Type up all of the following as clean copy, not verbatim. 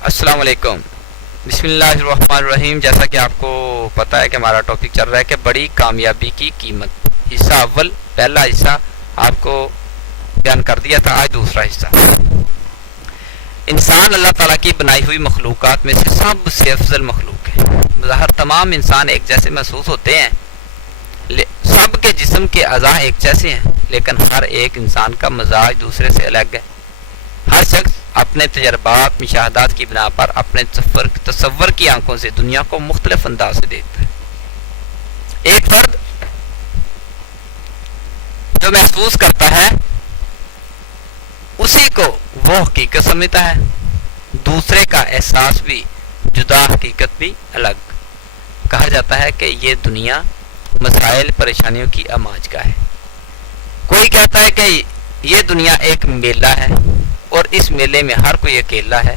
السلام علیکم. بسم اللہ الرحمن الرحیم. جیسا کہ آپ کو پتہ ہے کہ ہمارا ٹاپک چل رہا ہے کہ بڑی کامیابی کی قیمت. حصہ اول پہلا حصہ آپ کو بیان کر دیا تھا. آج دوسرا حصہ. انسان اللہ تعالیٰ کی بنائی ہوئی مخلوقات میں سے سب سے افضل مخلوق ہے. بظاہر تمام انسان ایک جیسے محسوس ہوتے ہیں, سب کے جسم کے اعضاء ایک جیسے ہیں, لیکن ہر ایک انسان کا مزاج دوسرے سے الگ ہے. ہر شخص اپنے تجربات مشاہدات کی بنا پر اپنے تصور کی آنکھوں سے دنیا کو مختلف انداز سے دیکھتا ہے. ایک فرد جو محسوس کرتا ہے اسی کو وہ حقیقت سمجھتا ہے. دوسرے کا احساس بھی جدا, حقیقت بھی الگ. کہا جاتا ہے کہ یہ دنیا مسائل پریشانیوں کی اماج کا ہے. کوئی کہتا ہے کہ یہ دنیا ایک میلہ ہے اور اس میلے میں ہر کوئی اکیلا ہے.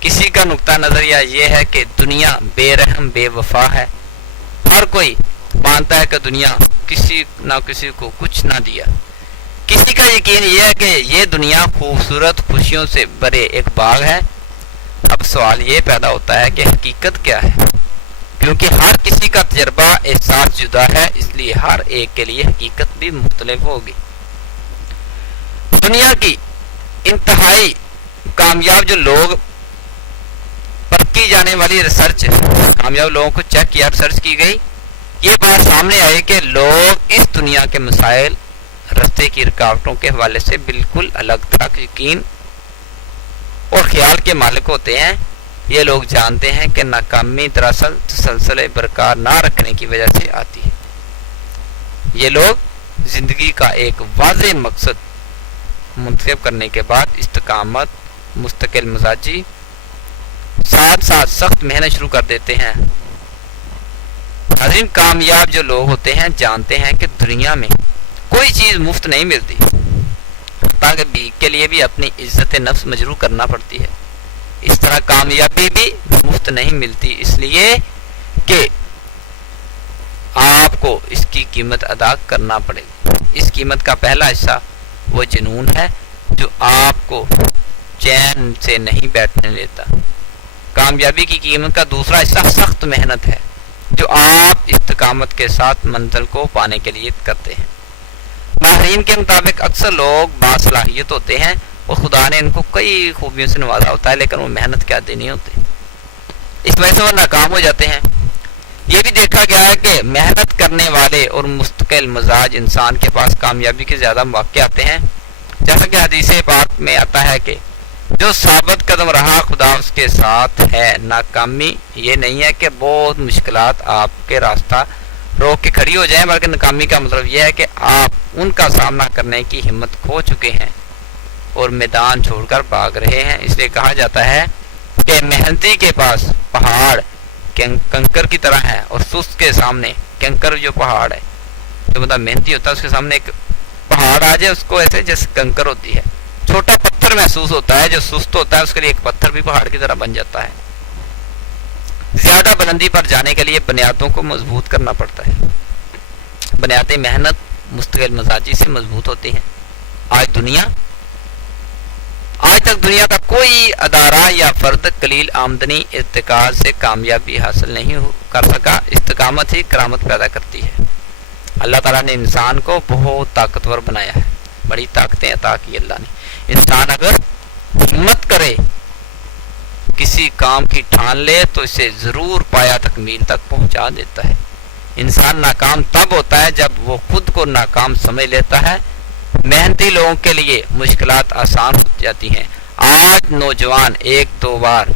کسی کا نقطہ نظریہ یہ ہے کہ دنیا بے رحم بے وفا ہے. ہر کوئی مانتا ہے کہ دنیا کسی نہ کسی کو کچھ نہ دیا. کسی کا یقین یہ ہے کہ یہ دنیا خوبصورت خوشیوں سے بھرے ایک باغ ہے. اب سوال یہ پیدا ہوتا ہے کہ حقیقت کیا ہے؟ کیونکہ ہر کسی کا تجربہ احساس جدا ہے, اس لیے ہر ایک کے لیے حقیقت بھی مختلف ہوگی. دنیا کی انتہائی کامیاب جو لوگ پر کی جانے والی ریسرچ, کامیاب لوگوں کو چیک کیا, ریسرچ کی گئی, یہ بات سامنے آئی کہ لوگ اس دنیا کے مسائل, راستے کی رکاوٹوں کے حوالے سے بالکل الگ طرح کے یقین اور خیال کے مالک ہوتے ہیں. یہ لوگ جانتے ہیں کہ ناکامی دراصل تسلسل برقرار نہ رکھنے کی وجہ سے آتی ہے. یہ لوگ زندگی کا ایک واضح مقصد منتخب کرنے کے بعد استقامت, مستقل مزاجی, ساتھ ساتھ سخت محنت شروع کر دیتے ہیں. حضرین, کامیاب جو لوگ ہوتے ہیں جانتے ہیں کہ دنیا میں کوئی چیز مفت نہیں ملتی, تاکہ بھیک کے لیے بھی اپنی عزت نفس مجروح کرنا پڑتی ہے. اس طرح کامیابی بھی مفت نہیں ملتی, اس لیے کہ آپ کو اس کی قیمت ادا کرنا پڑے گی. اس قیمت کا پہلا حصہ وہ جنون ہے جو آپ کو چین سے نہیں بیٹھنے دیتا. کامیابی کی قیمت کا دوسرا حصہ سخت محنت ہے جو آپ استقامت کے ساتھ منزل کو پانے کے لیے کرتے ہیں. ماہرین کے مطابق اکثر لوگ باصلاحیت ہوتے ہیں اور خدا نے ان کو کئی خوبیوں سے نوازا ہوتا ہے, لیکن وہ محنت کے عادی نہیں ہوتے, اس وجہ سے وہ ناکام ہو جاتے ہیں. یہ بھی دیکھا گیا ہے کہ محنت کرنے والے اور مستقل مزاج انسان کے پاس کامیابی کے زیادہ مواقع آتے ہیں. جیسا کہ حدیث پاک میں آتا ہے کہ جو ثابت قدم رہا خدا اس کے ساتھ ہے. ناکامی یہ نہیں ہے کہ بہت مشکلات آپ کے راستہ روک کے کھڑی ہو جائیں, بلکہ ناکامی کا مطلب یہ ہے کہ آپ ان کا سامنا کرنے کی ہمت کھو چکے ہیں اور میدان چھوڑ کر بھاگ رہے ہیں. اس لیے کہا جاتا ہے کہ محنتی کے پاس پہاڑ کنکر کی طرح ہے اور سست کے سامنے کنکر جو پہاڑ ہے, جو مطلب محنتی ہوتا ہے اس کے سامنے ایک پہاڑ آ جائے اس کو ایسے جیسے کنکر ہوتی ہے, چھوٹا پتھر محسوس ہوتا ہے, جو سست ہوتا ہے اس کے لیے ایک پتھر بھی پہاڑ کی طرح بن جاتا ہے. زیادہ بلندی پر جانے کے لیے بنیادوں کو مضبوط کرنا پڑتا ہے. بنیادیں محنت مستقل مزاجی سے مضبوط ہوتی ہیں. آج تک دنیا کا کوئی ادارہ یا فرد قلیل آمدنی ارتکاز سے کامیابی حاصل نہیں کر سکا. استقامت ہی کرامت پیدا کرتی ہے. اللہ تعالیٰ نے انسان کو بہت طاقتور بنایا ہے, بڑی طاقتیں عطا کی اللہ نے. انسان اگر ہمت کرے, کسی کام کی ٹھان لے تو اسے ضرور پایا تکمیل تک پہنچا دیتا ہے. انسان ناکام تب ہوتا ہے جب وہ خود کو ناکام سمجھ لیتا ہے. محنتی لوگوں کے لیے مشکلات آسان ہو جاتی ہیں. آج نوجوان ایک دو بار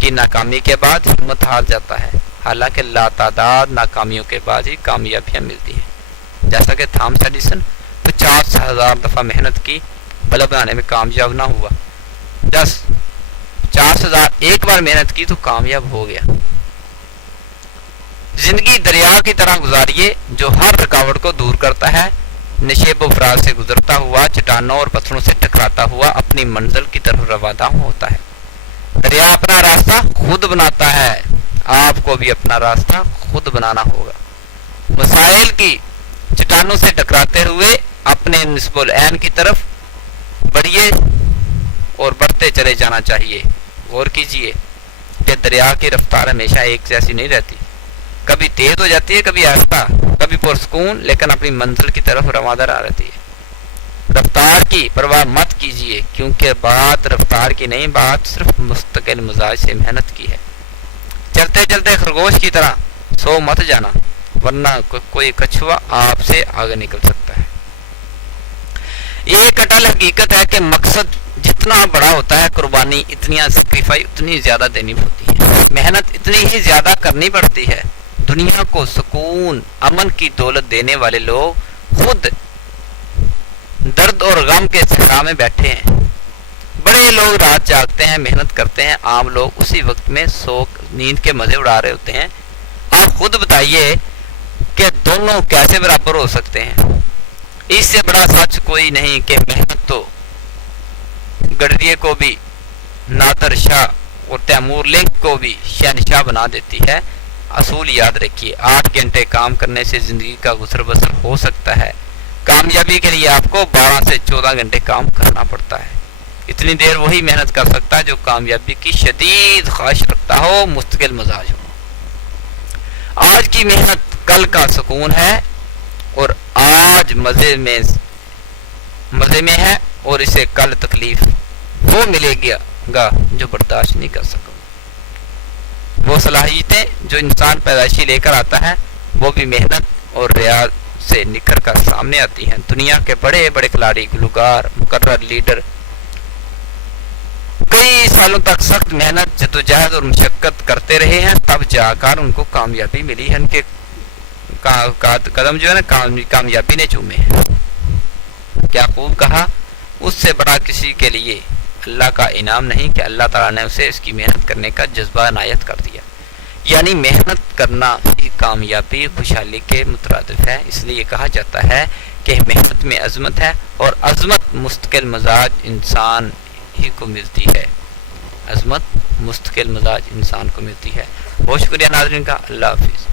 کی ناکامی کے بعد ہمت ہار جاتا ہے, حالانکہ لاتعداد ناکامیوں کے بعد ہی کامیابیاں ملتی ہیں. جیسا کہ تھامس ایڈیسن 50,000 دفعہ محنت کی, بلب بنانے میں کامیاب نہ ہوا. 50,000 ایک بار محنت کی تو کامیاب ہو گیا. زندگی دریا کی طرح گزاریے جو ہر رکاوٹ کو دور کرتا ہے. نشیب و فراز سے گزرتا ہوا, چٹانوں اور پتھروں سے ٹکراتا ہوا اپنی منزل کی طرف روادہ ہوتا ہے. دریا اپنا راستہ خود بناتا ہے, آپ کو بھی اپنا راستہ خود بنانا ہوگا. مسائل کی چٹانوں سے ٹکراتے ہوئے اپنے نصب العین کی طرف بڑھیے اور بڑھتے چلے جانا چاہیے. غور کیجئے کہ دریا کی رفتار ہمیشہ ایک جیسی نہیں رہتی، کبھی تیز ہو جاتی ہے، کبھی آہستہ، کبھی پرسکون، لیکن اپنی منزل کی طرف رواں رہتی ہے۔ رفتار کی پرواہ مت کیجئے، کیونکہ بات رفتار کی نہیں، بات صرف مستقل مزاج سے محنت کی ہے۔ چلتے چلتے خرگوش کی طرح سو مت جانا، ورنہ کوئی کچھوا آپ سے آگے نکل سکتا ہے۔ یہ ایک اٹل حقیقت ہے کہ مقصد جتنا بڑا ہوتا ہے، قربانی اتنی، سیکریفائی اتنی زیادہ دینی ہوتی ہے، محنت اتنی ہی زیادہ کرنی پڑتی ہے۔ دنیا کو سکون، امن کی دولت دینے والے لوگ خود درد اور غم کے صحرا میں بیٹھے ہیں۔ بڑے لوگ رات جاگتے ہیں، محنت کرتے ہیں، عام لوگ اسی وقت میں سو نیند کے مزے اڑا رہے ہوتے ہیں۔ آپ خود بتائیے کہ دونوں کیسے برابر ہو سکتے ہیں؟ اس سے بڑا سچ کوئی نہیں کہ محنت تو گڈریے کو بھی، نادر شاہ اور تیمور لنک کو بھی شہنشاہ بنا دیتی ہے۔ اصول یاد رکھیے، 8 گھنٹے کام کرنے سے زندگی کا گزر بسر ہو سکتا ہے، کامیابی کے لیے آپ کو 12 سے 14 گھنٹے کام کرنا پڑتا ہے۔ اتنی دیر وہی محنت کر سکتا ہے جو کامیابی کی شدید خواہش رکھتا ہو، مستقل مزاج ہو۔ آج کی محنت کل کا سکون ہے، اور آج مزے میں ہے، اور اسے کل تکلیف وہ ملے گا جو برداشت نہیں کر سکو۔ وہ صلاحیتیں جو انسان پیدائشی لے کر آتا ہے، وہ بھی محنت اور ریاض سے نکھر کر سامنے آتی ہیں۔ دنیا کے بڑے بڑے کھلاڑی، گلوکار، مقرر، لیڈر کئی سالوں تک سخت محنت، جدوجہد اور مشقت کرتے رہے ہیں، تب جا کر ان کو کامیابی ملی ہے۔ ان کے قدم جو ہے نا کامیابی نے چومے ہیں۔ کیا خوب کہا، اس سے بڑا کسی کے لیے اللہ کا انعام نہیں کہ اللہ تعالیٰ نے اسے اس کی محنت کرنے کا جذبہ عنایت کر دیا۔ یعنی محنت کرنا ہی کامیابی، خوشحالی کے مترادف ہے۔ اس لیے کہا جاتا ہے کہ محنت میں عظمت ہے، اور عظمت مستقل مزاج انسان ہی کو ملتی ہے۔ عظمت مستقل مزاج انسان کو ملتی ہے۔ بہت شکریہ ناظرین کا، اللہ حافظ۔